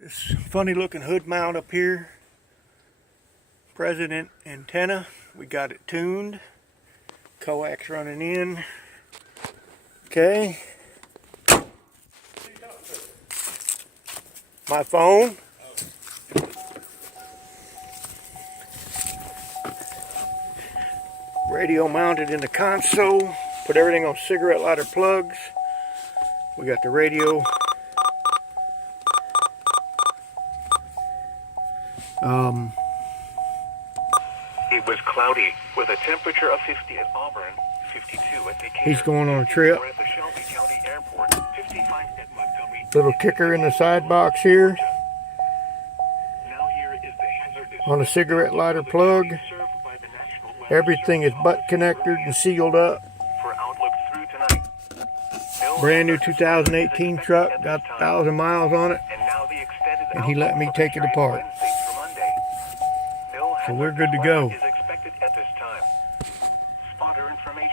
This funny looking hood mount up here, President antenna, we got it tuned, coax running in, okay. My phone. Radio mounted in the console, put everything on cigarette lighter plugs. We got the radio. It was cloudy with a temperature of 50 at Auburn, 52 at Decatur. He's going on a trip. We're at the Shelby County Airport, 55 at Montgomery. Little kicker in the side box here. Now here is the hazardous On a cigarette lighter plug. served by the National Weather Everything is Service butt Office connected and sealed up. for outlook through tonight. No Brand new hazardous 2018 is truck, expected got at this time. 1,000 miles on it. And now the extended And he let outlook me for take it Tuesday, apart. Wednesday through Monday. No So we're good to hazardous go. weather is expected at this time. Spotter information.